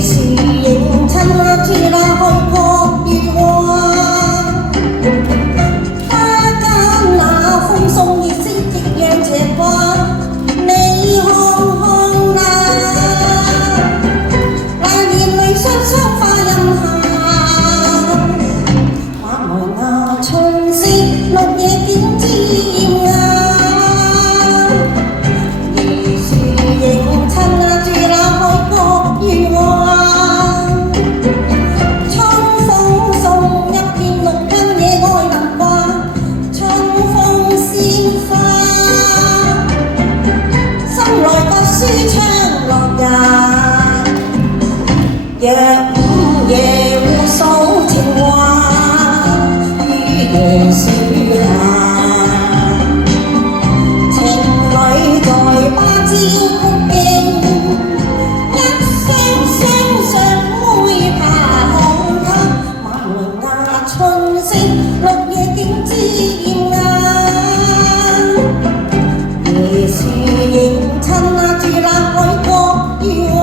是認親啊，知啦開國月華，花間那風送意思夕陽斜掛，你看看那年裏雙雙花蔭下，畫來那春色綠野景致豔雅。若午夜互訴情話，於椰樹下，情侶在芭蕉曲徑，一雙雙上會爬看他，晚來那春色綠野景致豔雅，椰樹迎親啊，住那海角月華。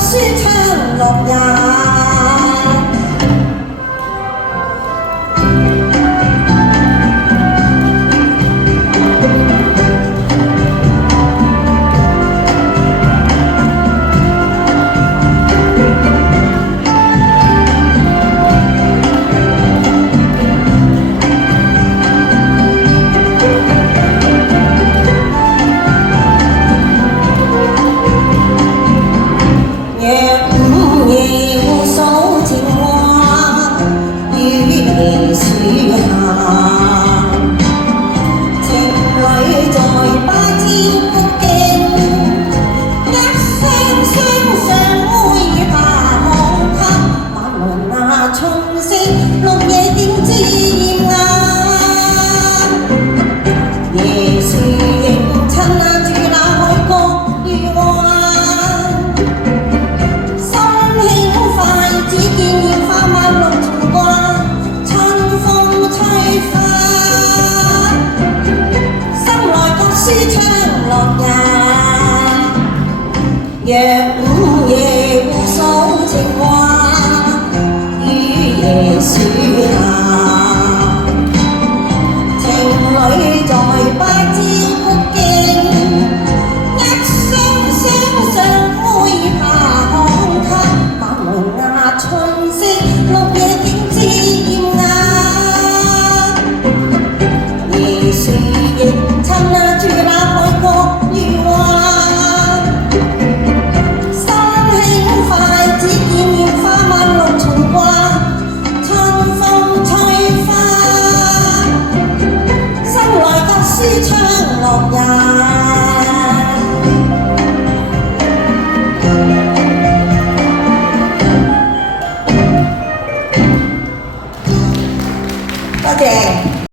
舒暢樂也。椰樹下，情侶在芭蕉